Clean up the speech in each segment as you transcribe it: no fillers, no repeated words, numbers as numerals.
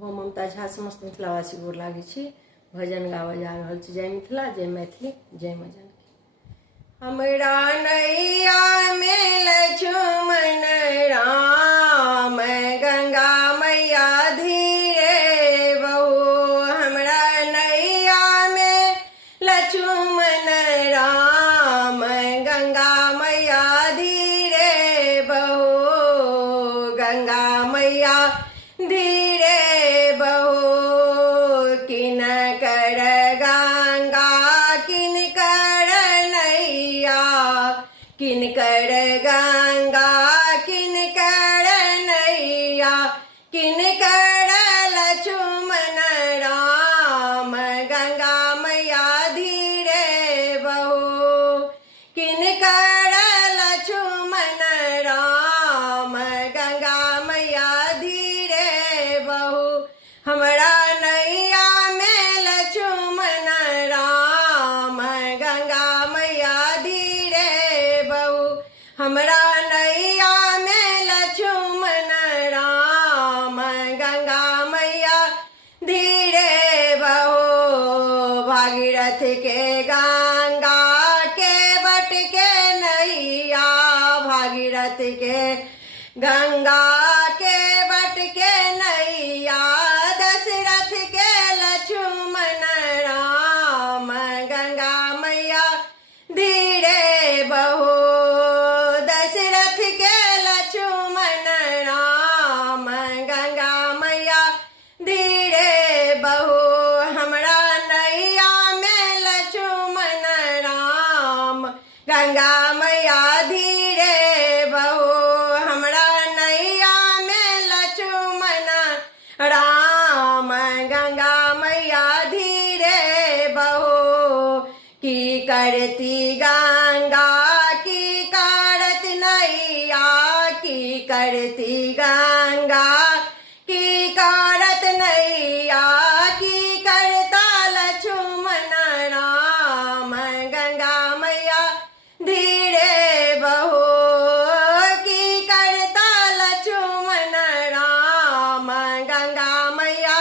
हम ममता झा समस्त मिथिलावासी गोर लागै छी। भजन गाबऽ जा रहल छी। जय मिथिला, जय मैथिली, जय माँ जानकी। हमरा नैया में लक्ष्मण राम, गंगा मैया धीरे बहो। हमरा नैया में लक्ष्मण राम, गंगा मैया धीरे बहो। गंगा मैया धीरे बहो। किन कर गंगा किन कर नैया, किन कर गंगा किन कर नैया, किन कर लक्ष्मण राम, गंगा मैया धीरे बहो। किन कर लक्ष्मण राम, गंगा मैया धीरे बहो। हमरा नैया में लक्ष्मण राम, गंगा मैया धीरे बहो। हमरा नैया में लक्ष्मण राम, गंगा मैया धीरे बहो। भागीरथ के गंगा के बट के नैया, भागीरथ के गंगा के बट के नैया, दशरथ के लक्ष्मण राम, गंगा मैया धीरे बहो। दशरथ के लक्ष्मण राम, गंगा मैया धीरे बहो। हमरा नैया में लक्ष्मण राम, गंगा मैया धीरे बहो। हमरा नैया में लक्ष्मण राम, गंगा मैया धीरे बहो। की करती गंगा की करत नैया, की करती गंगा की करत नैया, की करता लक्ष्मण राम, गंगा मैया धीरे बहो। की करता लक्ष्मण राम, गंगा मैया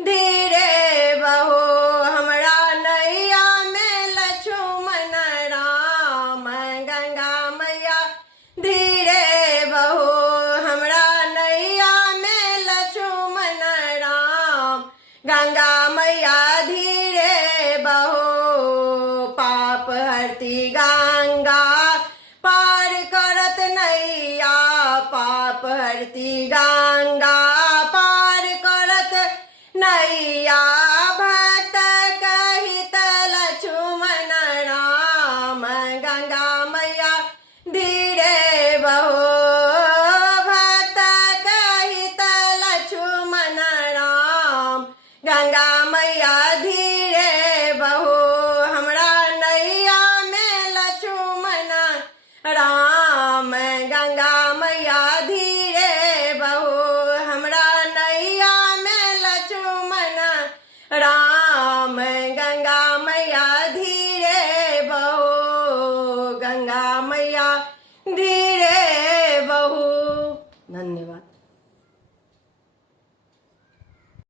धीरे बहो। हमरा नैया में लक्ष्मण राम, गंगा मैया धीरे बहो। हमरा नैया में लक्ष्मण राम, गंगा मैया धीरे बहो। पाप हरती गंगा पार करत नैया, पाप हरती गंगा पार करत नैया, भक्त कहित लक्ष्मण राम, गंगा मैया धीरे बहो। भक्त कहित लक्ष्मण राम, गंगा मैया धीरे बहो। हमरा नैया में लक्ष्मण राम, गंगा